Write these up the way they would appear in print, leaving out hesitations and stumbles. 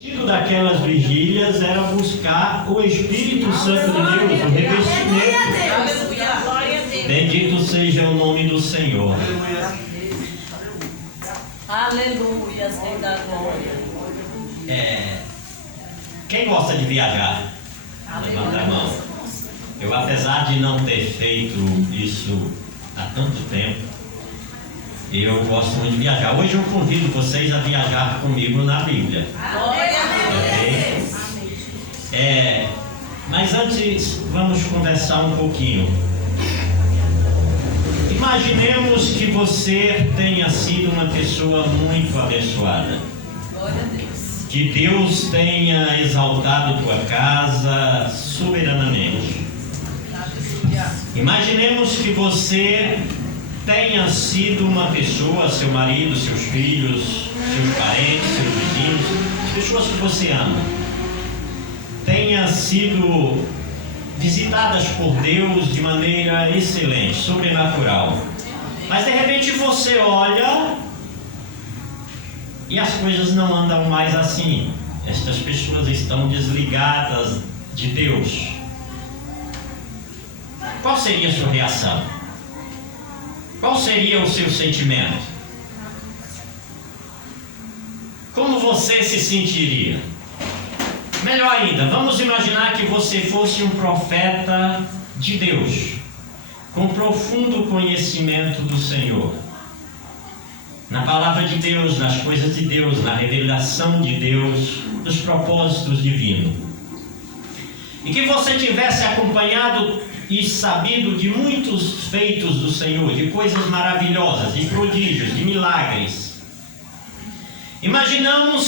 O sentido daquelas vigílias era buscar o Espírito Santo de Deus, o revestimento. Bendito seja o nome do Senhor. Aleluia, Senhor da glória. Quem gosta de viajar? Levanta a mão. Eu, apesar de não ter feito isso há tanto tempo, eu gosto muito de viajar. Hoje eu convido vocês a viajar comigo na Bíblia. Okay? Mas antes, vamos conversar um pouquinho. Imaginemos que você tenha sido uma pessoa muito abençoada. Que Deus tenha exaltado tua casa soberanamente. Imaginemos que você tenha sido uma pessoa, seu marido, seus filhos, seus parentes, seus vizinhos, as pessoas que você ama, tenha sido visitadas por Deus de maneira excelente, sobrenatural. Mas de repente você olha e as coisas não andam mais assim. Estas pessoas estão desligadas de Deus. Qual seria a sua reação? Qual seria o seu sentimento? Como você se sentiria? Melhor ainda, vamos imaginar que você fosse um profeta de Deus, com profundo conhecimento do Senhor, na palavra de Deus, nas coisas de Deus, na revelação de Deus, nos propósitos divinos. E que você tivesse acompanhado e sabido de muitos feitos do Senhor, de coisas maravilhosas, de prodígios, de milagres. Imaginando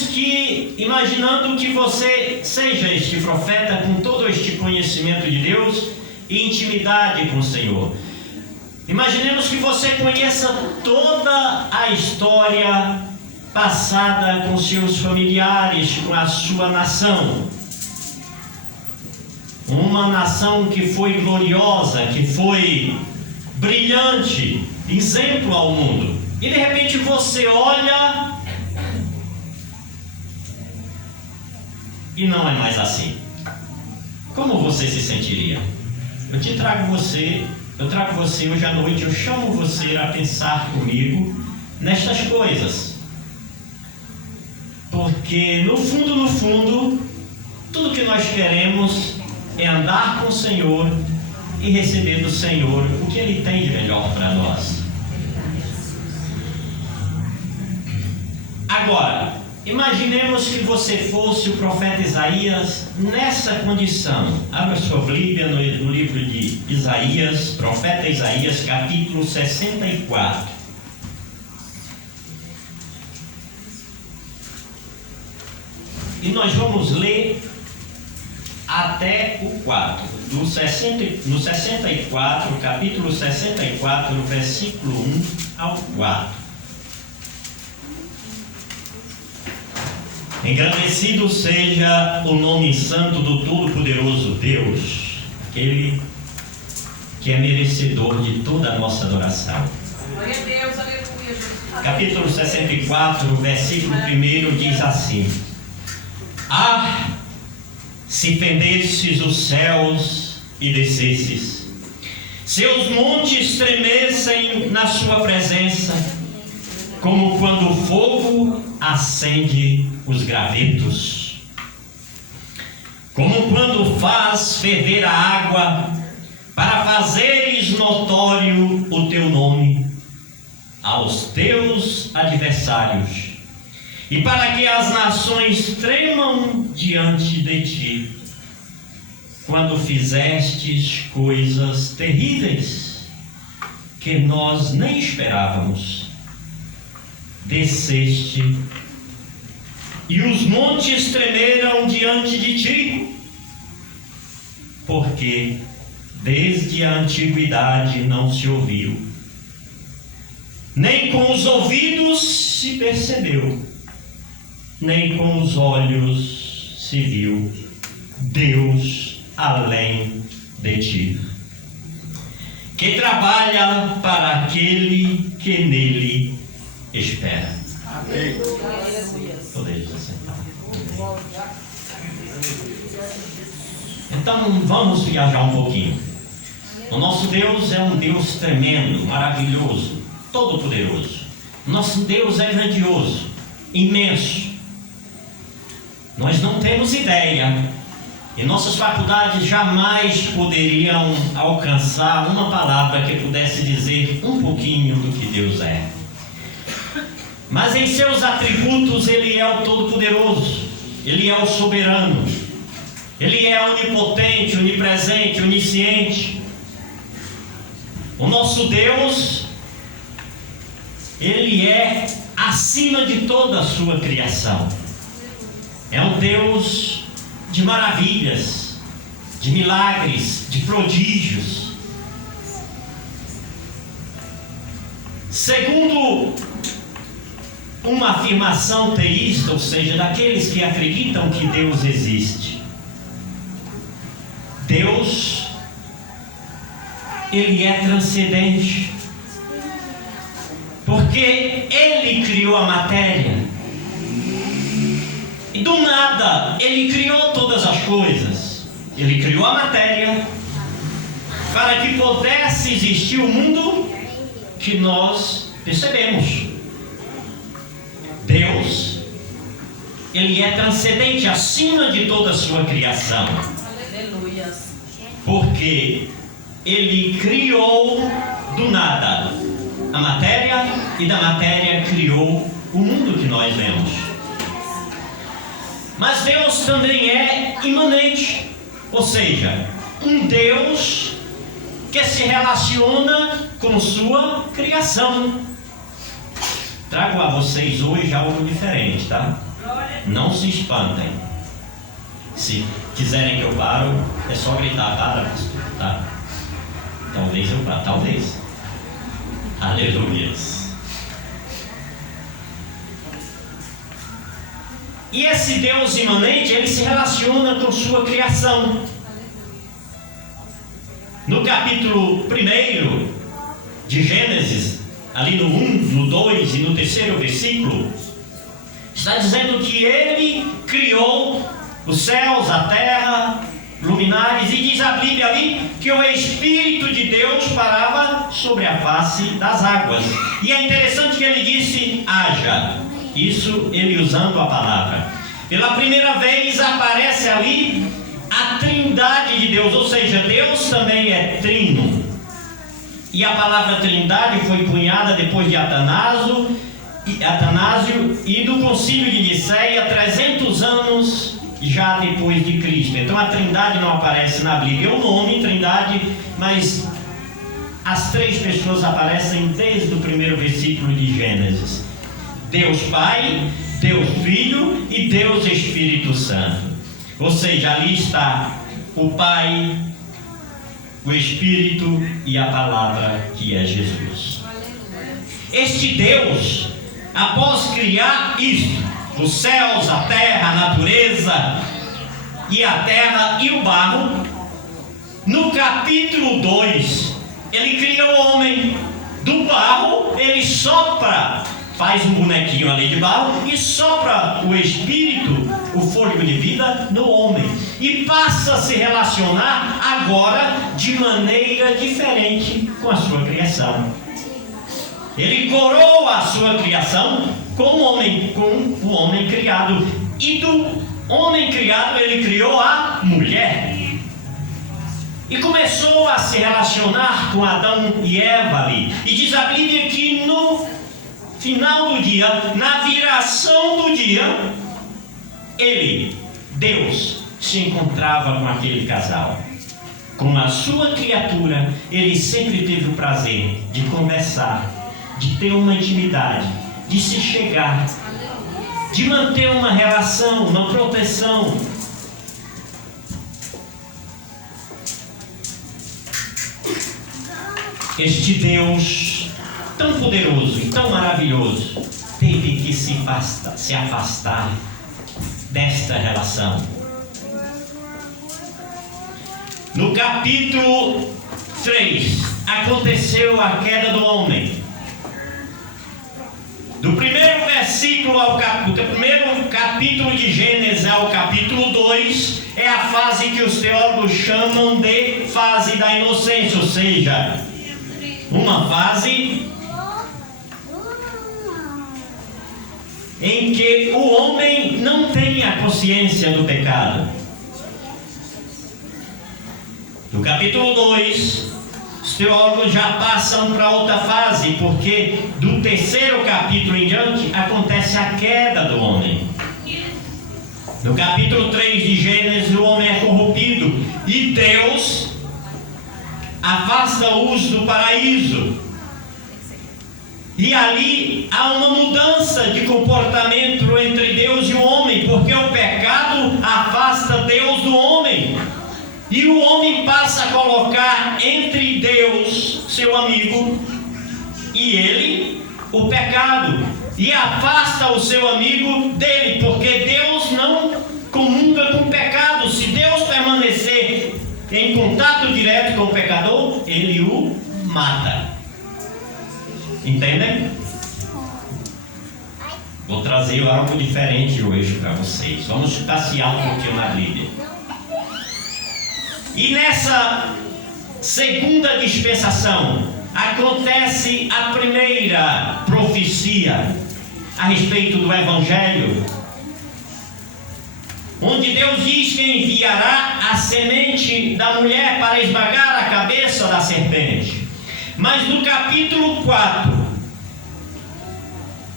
que você seja este profeta com todo este conhecimento de Deus e intimidade com o Senhor. Imaginemos que você conheça toda a história passada com seus familiares, com a sua nação. Uma nação que foi gloriosa, que foi brilhante, exemplo ao mundo. E de repente você olha e não é mais assim. Como você se sentiria? Eu trago você hoje à noite, eu chamo você a pensar comigo nestas coisas. Porque no fundo, tudo que nós queremos é andar com o Senhor e receber do Senhor o que Ele tem de melhor para nós. Agora, imaginemos que você fosse o profeta Isaías nessa condição. Abra sua Bíblia no livro de Isaías, profeta Isaías, capítulo 64. E nós vamos ler até o 4. No 64, capítulo 64, versículo 1 ao 4. Engrandecido seja o nome santo do Todo-Poderoso Deus, aquele que é merecedor de toda a nossa adoração. Glória a Deus, aleluia. Capítulo 64, versículo 1 diz assim: se fendesses os céus e descesses, seus montes tremessem na sua presença, como quando o fogo acende os gravetos, como quando faz ferver a água, para fazeres notório o teu nome aos teus adversários, e para que as nações tremam diante de ti, quando fizestes coisas terríveis que nós nem esperávamos. Desceste e os montes tremeram diante de ti, porque desde a antiguidade não se ouviu, nem com os ouvidos se percebeu, nem com os olhos se viu Deus além de ti, que trabalha para aquele que nele espera. Amém. Podeis assentar. Então vamos viajar um pouquinho. O nosso Deus é um Deus tremendo, maravilhoso, todo-poderoso. Nosso Deus é grandioso, imenso. Nós não temos ideia, e nossas faculdades jamais poderiam alcançar uma palavra que pudesse dizer um pouquinho do que Deus é. Mas em seus atributos Ele é o Todo-Poderoso, Ele é o Soberano, Ele é onipotente, onipresente, onisciente. O nosso Deus, Ele é acima de toda a sua criação. É um Deus de maravilhas, de milagres, de prodígios. Segundo uma afirmação teísta, ou seja, daqueles que acreditam que Deus existe, Deus, Ele é transcendente, porque Ele criou a matéria, e do nada Ele criou todas as coisas. Ele criou a matéria para que pudesse existir o mundo que nós percebemos. Deus, Ele é transcendente, acima de toda a sua criação. Aleluia. Porque Ele criou do nada a matéria, e da matéria criou o mundo que nós vemos. Mas Deus também é imanente, ou seja, um Deus que se relaciona com sua criação. Trago a vocês hoje algo diferente, tá? Não se espantem. Se quiserem que eu paro, é só gritar, para, pastor, tá? Talvez eu pare, talvez. Aleluias. E esse Deus imanente, Ele se relaciona com sua criação. No capítulo 1 de Gênesis, ali no 1, no 2 e no 3º versículo, está dizendo que Ele criou os céus, a terra, luminares, e diz a Bíblia ali que o Espírito de Deus parava sobre a face das águas. E é interessante que Ele disse: haja. Isso Ele usando a palavra. Pela primeira vez aparece ali a trindade de Deus, ou seja, Deus também é trino. E a palavra trindade foi cunhada depois de Atanásio e do concílio de Nicéia, 300 anos já depois de Cristo. Então a trindade não aparece na Bíblia, o nome trindade, mas as três pessoas aparecem desde o primeiro versículo de Gênesis: Deus Pai, Deus Filho e Deus Espírito Santo. Ou seja, ali está o Pai, o Espírito e a palavra, que é Jesus. Este Deus, após criar isto, os céus, a terra, a natureza e a terra e o barro, no capítulo 2, Ele cria o homem. Do barro Ele sopra, faz um bonequinho ali de barro e sopra o Espírito, o fôlego de vida, no homem, e passa a se relacionar agora de maneira diferente com a sua criação. Ele coroa a sua criação com o homem criado, e do homem criado Ele criou a mulher, e começou a se relacionar com Adão e Eva ali. E diz a Bíblia que no final do dia, na viração do dia, Deus, se encontrava com aquele casal. Com a sua criatura, Ele sempre teve o prazer de conversar, de ter uma intimidade, de se chegar, de manter uma relação, uma proteção. Este Deus tão poderoso e tão maravilhoso teve que se afastar desta relação. No capítulo 3, aconteceu a queda do homem. Do primeiro versículo do primeiro capítulo de Gênesis ao capítulo 2, é a fase que os teólogos chamam de fase da inocência, ou seja, uma fase em que o homem não tem a consciência do pecado. No capítulo 2, os teólogos já passam para outra fase, porque do terceiro capítulo em diante acontece a queda do homem. No capítulo 3 de Gênesis, o homem é corrompido e Deus afasta-os do paraíso. E ali há uma mudança de comportamento entre Deus e o homem, porque o pecado afasta Deus do homem. E o homem passa a colocar entre Deus, seu amigo, e ele, o pecado. E afasta o seu amigo dele, porque Deus não comunga com o pecado. Se Deus permanecer em contato direto com o pecador, ele o mata. Entendem? Vou trazer algo diferente hoje para vocês. Vamos passear um pouquinho na Bíblia. E nessa segunda dispensação acontece a primeira profecia a respeito do Evangelho, onde Deus diz que enviará a semente da mulher para esmagar a cabeça da serpente. Mas no capítulo 4,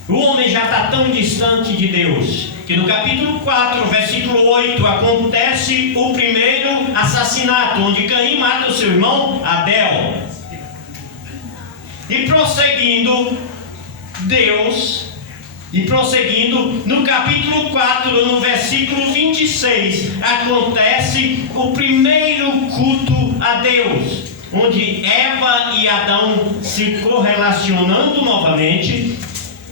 o homem já está tão distante de Deus, que no capítulo 4, versículo 8, acontece o primeiro assassinato, onde Caim mata o seu irmão Abel. E prosseguindo, no capítulo 4, no versículo 26, acontece o primeiro culto a Deus, onde Eva e Adão, se correlacionando novamente,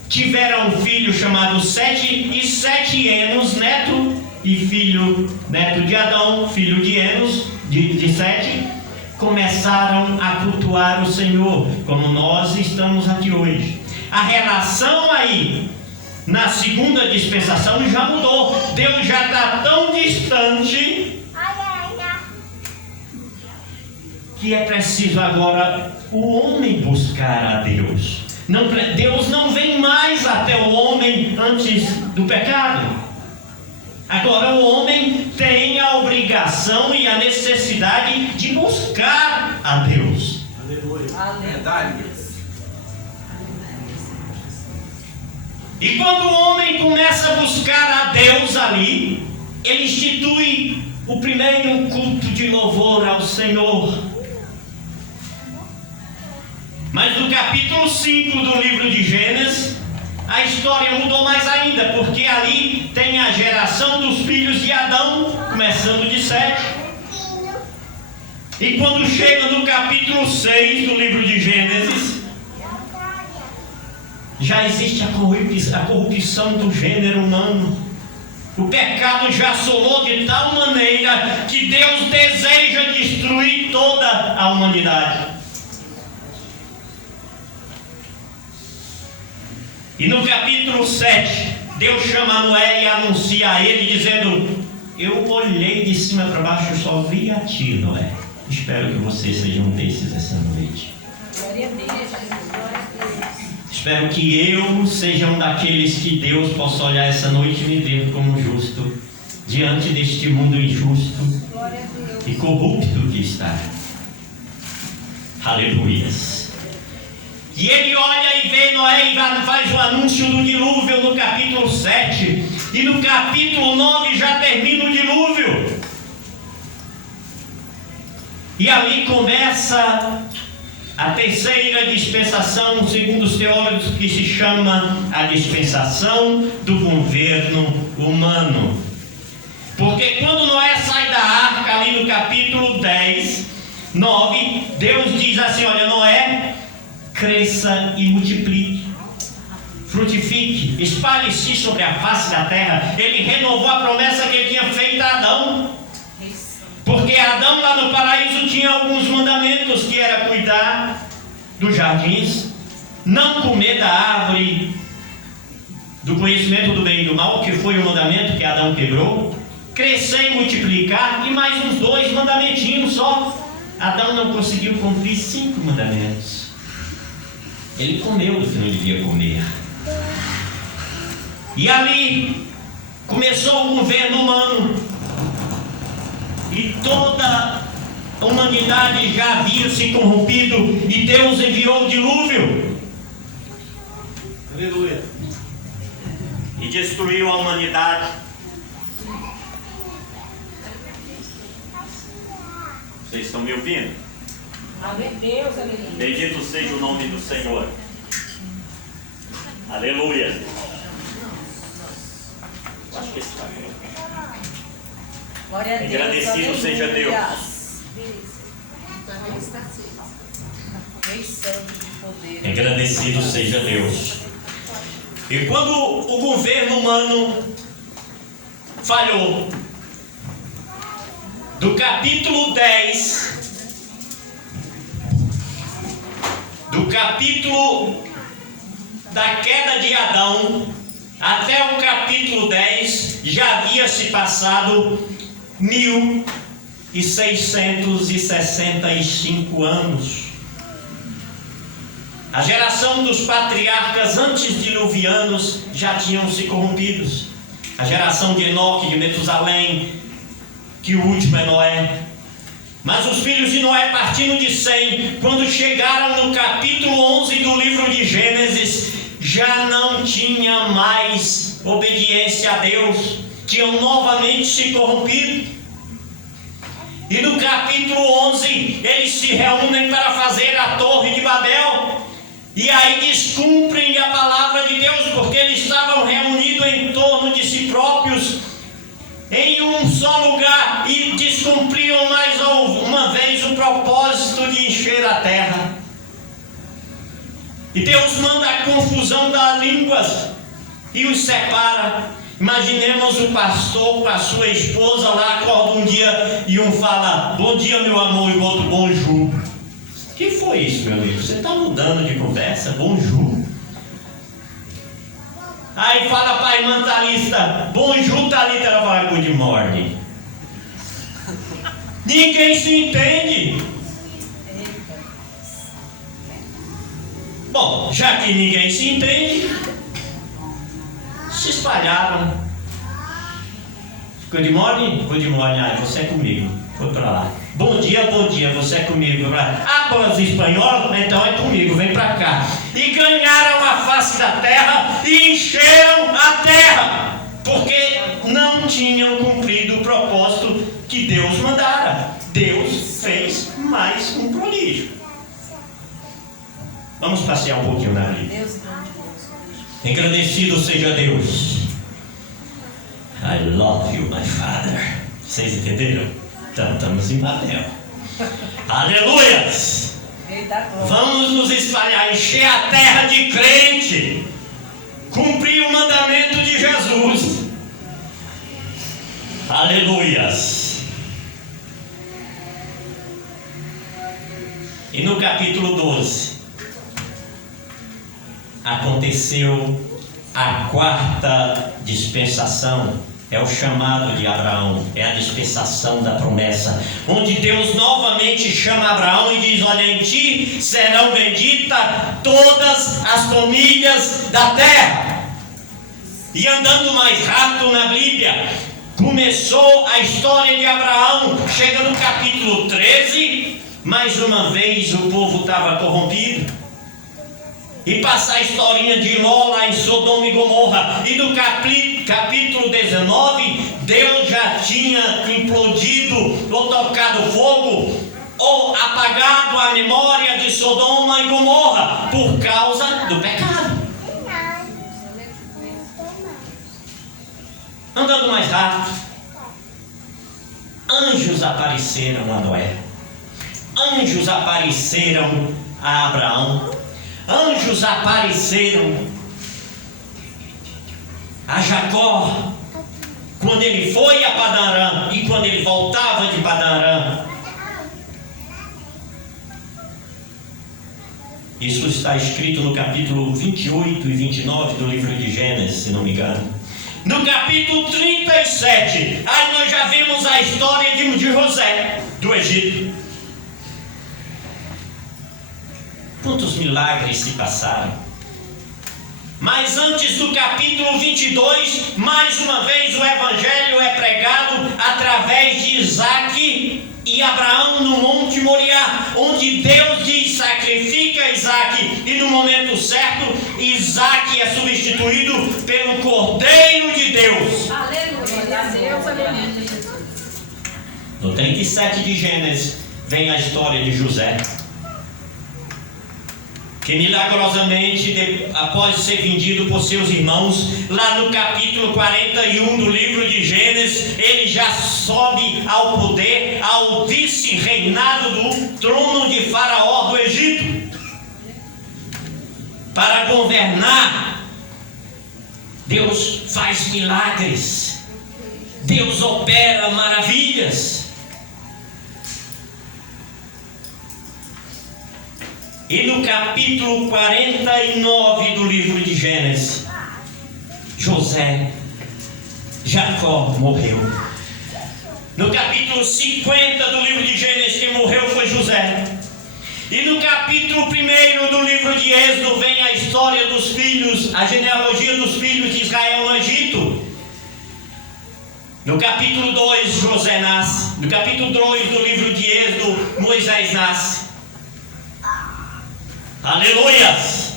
tiveram um filho chamado Sete, e Sete Enos, neto de Adão, filho de Enos, de Sete, começaram a cultuar o Senhor, como nós estamos aqui hoje. A relação aí, na segunda dispensação, já mudou. Deus já está tão distante que é preciso agora o homem buscar a Deus. Deus não vem mais até o homem antes do pecado. Agora o homem tem a obrigação e a necessidade de buscar a Deus. Aleluia. E quando o homem começa a buscar a Deus ali, ele institui o primeiro culto de louvor ao Senhor. Mas no capítulo 5 do livro de Gênesis, a história mudou mais ainda, porque ali tem a geração dos filhos de Adão, começando de Sete. E quando chega no capítulo 6 do livro de Gênesis, já existe a corrupção do gênero humano. O pecado já assolou de tal maneira que Deus deseja destruir toda a humanidade. E no capítulo 7, Deus chama Noé e anuncia a ele, dizendo: eu olhei de cima para baixo e só vi a ti, Noé. Espero que vocês sejam desses essa noite. Glória a Deus, glória a Deus. Espero que eu seja um daqueles que Deus possa olhar essa noite e me ver como justo, diante deste mundo injusto e corrupto que está. Aleluias. E ele olha e vê Noé e faz o anúncio do dilúvio no capítulo 7. E no capítulo 9 já termina o dilúvio. E ali começa a terceira dispensação, segundo os teólogos, que se chama a dispensação do governo humano. Porque quando Noé sai da arca, ali no capítulo 10, 9, Deus diz assim: olha, Noé, cresça e multiplique, frutifique, espalhe-se sobre a face da terra. Ele renovou a promessa que ele tinha feito a Adão, porque Adão lá no paraíso tinha alguns mandamentos, que era cuidar dos jardins, não comer da árvore do conhecimento do bem e do mal, que foi o mandamento que Adão quebrou, crescer e multiplicar, e mais uns 2 mandamentinhos só. Adão não conseguiu cumprir 5 mandamentos. Ele comeu o que não devia comer. E ali começou o governo humano. E toda a humanidade já havia se corrompido. E Deus enviou o dilúvio. Aleluia. E destruiu a humanidade. Vocês estão me ouvindo? Amém, Deus, aleluia. Bendito seja o nome do Senhor. Aleluia. Acho que está bem. Glória a Deus. Agradecido seja Deus. Agradecido seja Deus. E quando o governo humano falhou, do capítulo 10, do capítulo da queda de Adão até o capítulo 10, já havia se passado 1665 anos. A geração dos patriarcas antediluvianos já tinham se corrompidos. A geração de Enoque, de Metusalém, que o último é Noé. Mas os filhos de Noé, partindo de Sem, quando chegaram no capítulo 11 do livro de Gênesis, já não tinha mais obediência a Deus, tinham novamente se corrompido. E no capítulo 11, eles se reúnem para fazer a Torre de Babel, e aí descumprem a palavra de Deus, porque eles estavam reunidos em torno de si próprios, em um só lugar, e descumpriam mais uma vez o propósito de encher a terra. E Deus manda a confusão das línguas e os separa. Imaginemos o pastor com a sua esposa lá, acorda um dia e um fala: bom dia meu amor, e o outro bonjour. O que foi isso, meu amigo? Você está mudando de conversa? Bonjour. Aí fala para a irmã Thalita: bonjour, Thalita. Ela fala: good morning. Ninguém se entende. Bom, já que ninguém se entende, se espalharam. Good morning, você é comigo. Foi para lá. Bom dia, você é comigo. Hablas espanhol? Então é comigo, vem para cá. E ganharam a face da terra e encheram a terra, porque não tinham cumprido o propósito que Deus mandara. Deus fez mais um prodígio. Vamos passear um pouquinho na Bíblia. Engrandecido seja Deus. I love you, my Father. Vocês entenderam? Então, estamos em Babel. Aleluia! Vamos nos espalhar, encher a terra de crente, cumprir o mandamento de Jesus. Aleluias! E no capítulo 12 aconteceu a quarta dispensação. É o chamado de Abraão, é a dispensação da promessa, onde Deus novamente chama Abraão e diz: olha, em ti serão benditas todas as famílias da terra. E andando mais rápido na Bíblia, começou a história de Abraão, chega no capítulo 13, mais uma vez o povo estava corrompido. E passa a historinha de Ló lá em Sodoma e Gomorra. E no capítulo 19, Deus já tinha implodido ou tocado fogo ou apagado a memória de Sodoma e Gomorra por causa do pecado. Andando mais rápido, anjos apareceram a Noé, anjos apareceram a Abraão, anjos apareceram a Jacó quando ele foi a Padan-Aram e quando ele voltava de Padan-Aram. Isso está escrito no capítulo 28 e 29 do livro de Gênesis, se não me engano. No capítulo 37, aí nós já vemos a história de José, do Egito. Quantos milagres se passaram? Mas antes do capítulo 22, mais uma vez o evangelho é pregado através de Isaac e Abraão no Monte Moriá, onde Deus diz: sacrifica Isaac, e no momento certo Isaac é substituído pelo Cordeiro de Deus. Aleluia, Deus, aleluia. No 37 de Gênesis vem a história de José, que milagrosamente, após ser vendido por seus irmãos, lá no capítulo 41 do livro de Gênesis, ele já sobe ao poder, ao vice-reinado do trono de Faraó do Egito, para governar. Deus faz milagres, Deus opera maravilhas. E no capítulo 49 do livro de Gênesis, Jacó morreu. No capítulo 50 do livro de Gênesis, quem morreu foi José. E no capítulo 1 do livro de Êxodo vem a história dos filhos, a genealogia dos filhos de Israel no Egito. No capítulo 2, José nasce. No capítulo 2 do livro de Êxodo, Moisés nasce. Aleluias!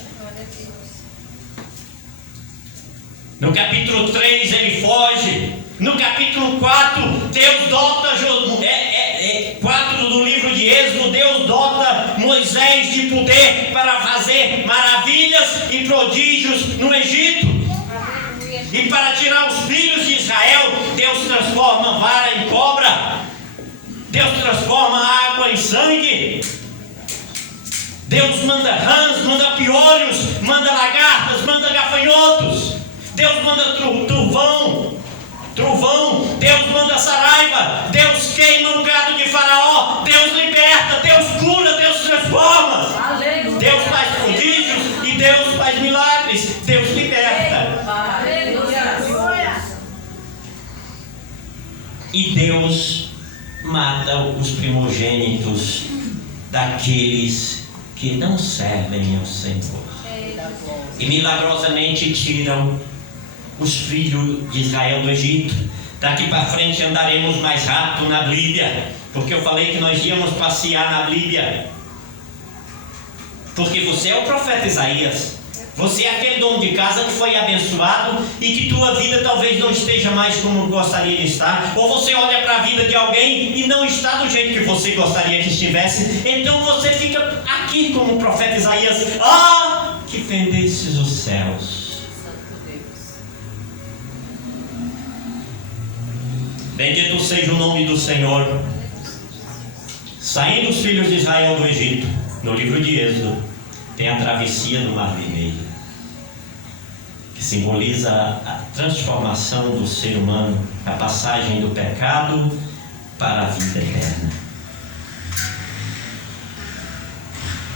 No capítulo 3 ele foge. No capítulo 4, Deus dota 4 do livro de Êxodo, Deus dota Moisés de poder para fazer maravilhas e prodígios no Egito. E para tirar os filhos de Israel, Deus transforma vara em cobra. Deus transforma água em sangue. Deus manda rãs, manda piolhos, manda lagartas, manda gafanhotos. Deus manda trovão. Deus manda saraiva. Deus queima o gado de Faraó. Deus liberta, Deus cura, Deus transforma. Aleluia. Deus faz prodígios e Deus faz milagres. Deus liberta. Aleluia. E Deus mata os primogênitos daqueles que não servem ao Senhor. E milagrosamente tiram os filhos de Israel do Egito. Daqui para frente andaremos mais rápido na Bíblia, porque eu falei que nós íamos passear na Bíblia. Porque você é o profeta Isaías. Você é aquele dono de casa que foi abençoado e que tua vida talvez não esteja mais como gostaria de estar. Ou você olha para a vida de alguém e não está do jeito que você gostaria que estivesse. Então você fica aqui como o profeta Isaías. Ah, que fendesses os céus. Bendito seja o nome do Senhor. Saindo os filhos de Israel do Egito, no livro de Êxodo, tem a travessia do Mar Vermelho, que simboliza a transformação do ser humano, a passagem do pecado para a vida eterna.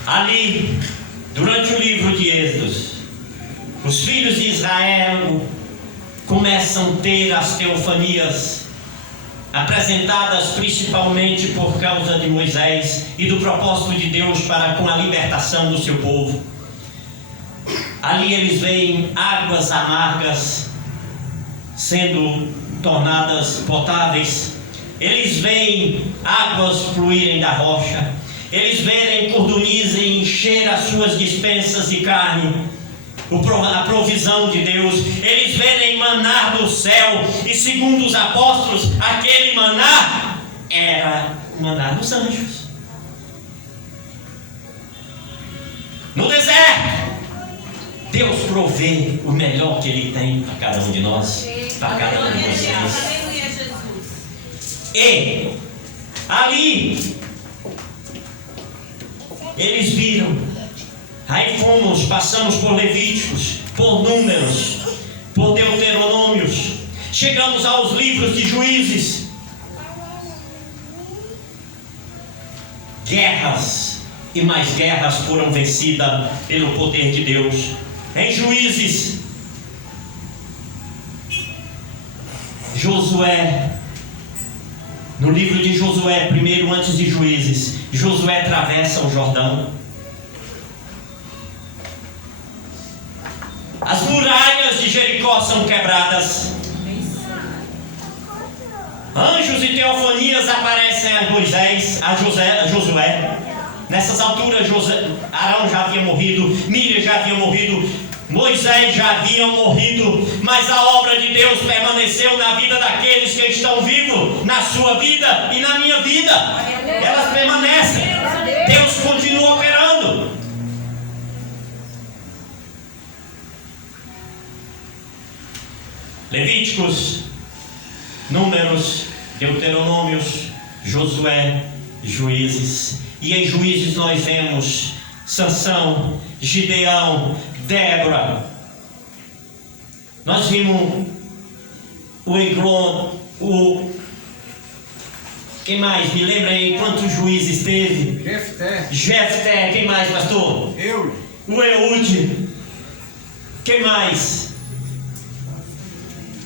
Ali, durante o livro de Êxodo, os filhos de Israel começam a ter as teofanias, apresentadas principalmente por causa de Moisés e do propósito de Deus para com a libertação do seu povo. Ali eles veem águas amargas sendo tornadas potáveis. Eles veem águas fluírem da rocha. Eles veem cordonizes encher as suas dispensas de carne, a provisão de Deus. Eles veem maná do céu, e segundo os apóstolos, aquele maná era maná dos anjos. No deserto, Deus provê o melhor que Ele tem para cada um de nós, para cada um de vocês. E ali eles viram. Aí passamos por Levíticos, por Números, por Deuteronômios, chegamos aos livros de Juízes. Guerras e mais guerras foram vencidas pelo poder de Deus. Em Juízes, Josué, no livro de Josué, primeiro antes de Juízes, Josué atravessa o Jordão. As muralhas de Jericó são quebradas. Anjos e teofanias aparecem a Moisés, a Josué. Nessas alturas, Arão já havia morrido, Miriam já havia morrido, Moisés já havia morrido, mas a obra de Deus permaneceu na vida daqueles que estão vivos, na sua vida e na minha vida. Elas permanecem. Deus continua operando. Levíticos, Números, Deuteronômios, Josué, Juízes. E em Juízes nós vemos Sansão, Gideão, Débora. Nós vimos o Eglon, quem mais? Me lembra aí quantos juízes teve? Jefté. Quem mais, pastor? O Eude. Quem mais?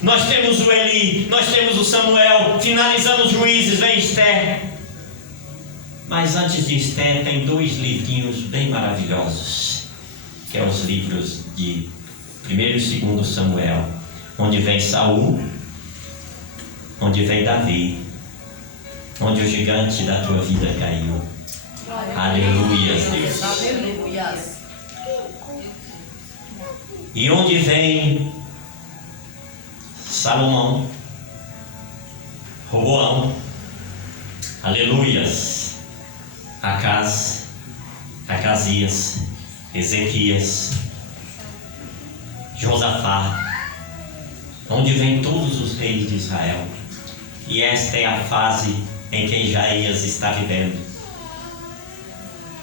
Nós temos o Eli, nós temos o Samuel. Finalizando os juízes, vem Esther. Mas antes de Esther tem 2 livrinhos bem maravilhosos, que são os livros de 1º e 2º Samuel, onde vem Saul, onde vem Davi, onde o gigante da tua vida caiu. Aleluias, Deus. Aleluias. E onde vem Salomão, Roboão, aleluias, Acasias, Ezequias, Josafá, onde vem todos os reis de Israel. E esta é a fase em que Isaías está vivendo.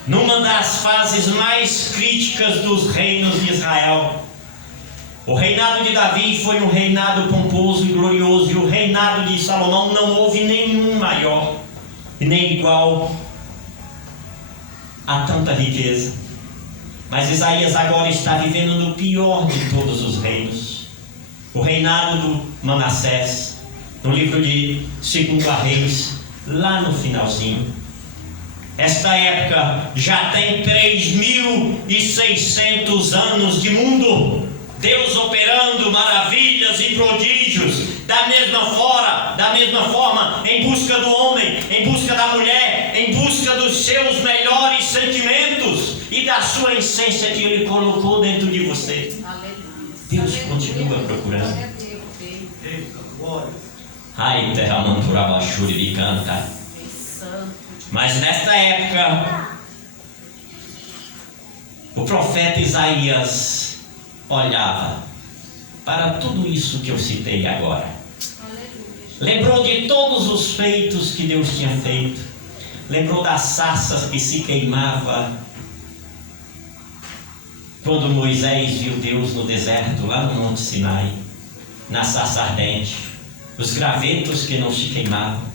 Numa das fases mais críticas dos reinos de Israel. O reinado de Davi foi um reinado pomposo e glorioso, e o reinado de Salomão não houve nenhum maior e nem igual a tanta riqueza. Mas Isaías agora está vivendo no pior de todos os reinos, o reinado do Manassés, no livro de 2 Reis, lá no finalzinho. Esta época já tem 3.600 anos de mundo, Deus operando maravilhas e prodígios, da mesma forma, em busca do homem, em busca da mulher, em busca dos seus melhores sentimentos e da sua essência que Ele colocou dentro de você. Deus continua procurando. Ai, terra manturabachuri de canta. Mas nesta época, o profeta Isaías olhava para tudo isso que eu citei agora. Lembrou de todos os feitos que Deus tinha feito. Lembrou das sarças que se queimavam quando Moisés viu Deus no deserto, lá no Monte Sinai, na sarça ardente, os gravetos que não se queimavam.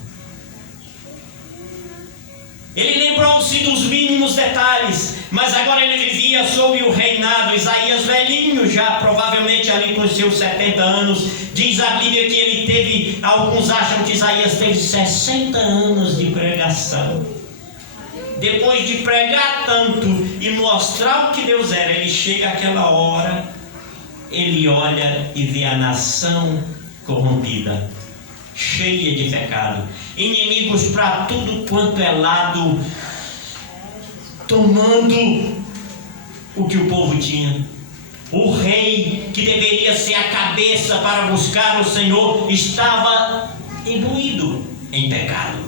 Ele lembrou-se dos mínimos detalhes, mas agora ele vivia sob o reinado. Isaías velhinho, já provavelmente ali com seus 70 anos. Diz a Bíblia que ele teve, alguns acham que Isaías teve 60 anos de pregação. Depois de pregar tanto e mostrar o que Deus era, ele chega àquela hora, ele olha e vê a nação corrompida, cheia de pecado, inimigos para tudo quanto é lado, tomando o que o povo tinha. O rei, que deveria ser a cabeça para buscar o Senhor, estava imbuído em pecado.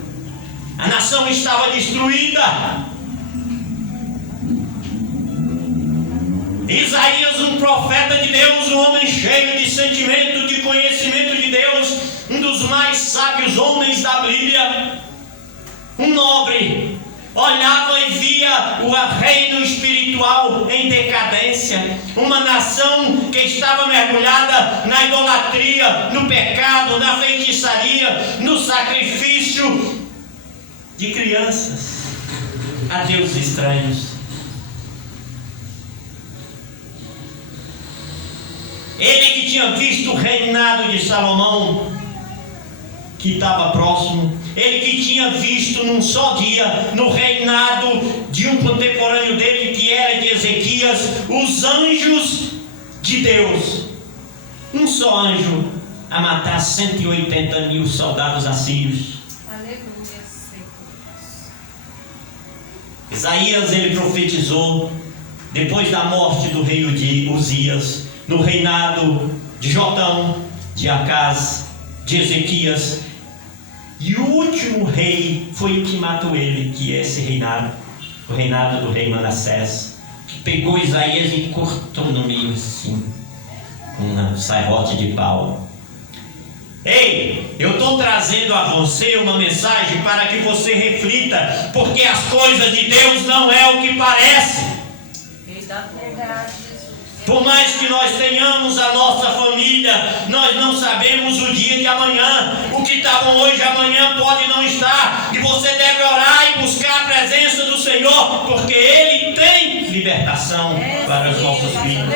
A nação estava destruída. Isaías, um profeta de Deus, um homem cheio de sentimento, de conhecimento de Deus, um dos mais sábios homens da Bíblia, um nobre, olhava e via o reino espiritual em decadência, uma nação que estava mergulhada na idolatria, no pecado, na feitiçaria, no sacrifício de crianças. a deuses estranhos. Ele que tinha visto o reinado de Salomão, que estava próximo, ele que tinha visto num só dia, no reinado de um contemporâneo dele, que era de Ezequias, os anjos de Deus, um só anjo a matar 180 mil soldados assírios. Aleluia, Senhor. Isaías, ele profetizou depois da morte do rei Uzias, no reinado de Jotão, de Acaz, de Ezequias, e o último rei foi o que matou ele, que é esse reinado, o reinado do rei Manassés, que pegou Isaías e cortou no meio assim, com um serrote de pau. Ei, eu estou trazendo a você uma mensagem para que você reflita, porque as coisas de Deus não é o que parece. Verdade, Jesus. Por mais que nós tenhamos a nossa família, nós não sabemos o dia de amanhã. O que está bom hoje, amanhã pode não estar. E você deve orar e buscar a presença do Senhor, porque Ele tem libertação para os nossos filhos.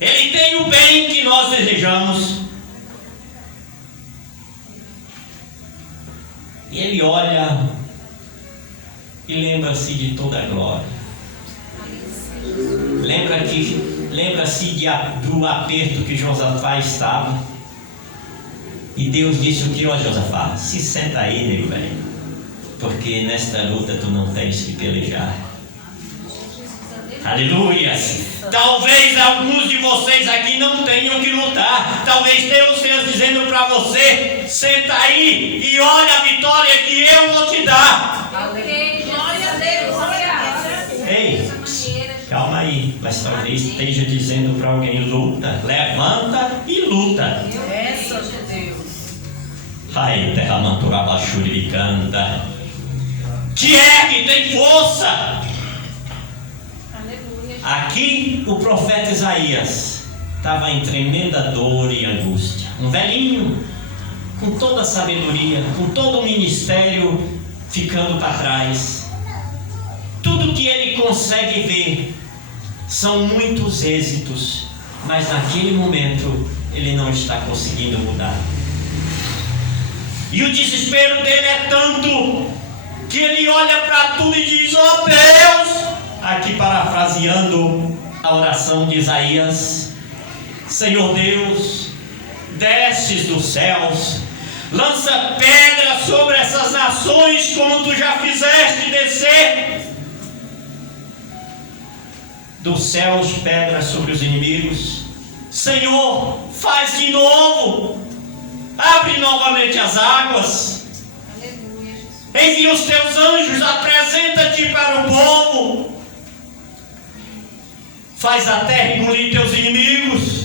Ele tem o bem que nós desejamos. E Ele olha e lembra-se de toda a glória. Lembra-se do aperto que Josafá estava. E Deus disse o que? Ó Josafá, se senta aí, nego velho, porque nesta luta tu não tens que pelejar. Aleluia! Talvez alguns de vocês aqui não tenham que lutar. Talvez Deus esteja dizendo para você: senta aí e olha a vitória que eu vou te dar. Glória a Deus. Ei, calma aí. Mas talvez esteja dizendo para alguém: luta, levanta e luta. Essa de Deus. Ai, terra maturaba churicanta. Que é que tem força? Aqui o profeta Isaías estava em tremenda dor e angústia. Um velhinho, com toda a sabedoria, com todo o ministério ficando para trás. Tudo que ele consegue ver são muitos êxitos, mas naquele momento ele não está conseguindo mudar. E o desespero dele é tanto que ele olha para tudo e diz: ó Deus, aqui parafraseando a oração de Isaías: Senhor Deus, desces dos céus, lança pedra sobre essas nações como tu já fizeste descer dos céus pedra sobre os inimigos. Senhor, faz de novo, abre novamente as águas, envia os teus anjos, apresenta-te para o povo, faz a terra engolir teus inimigos.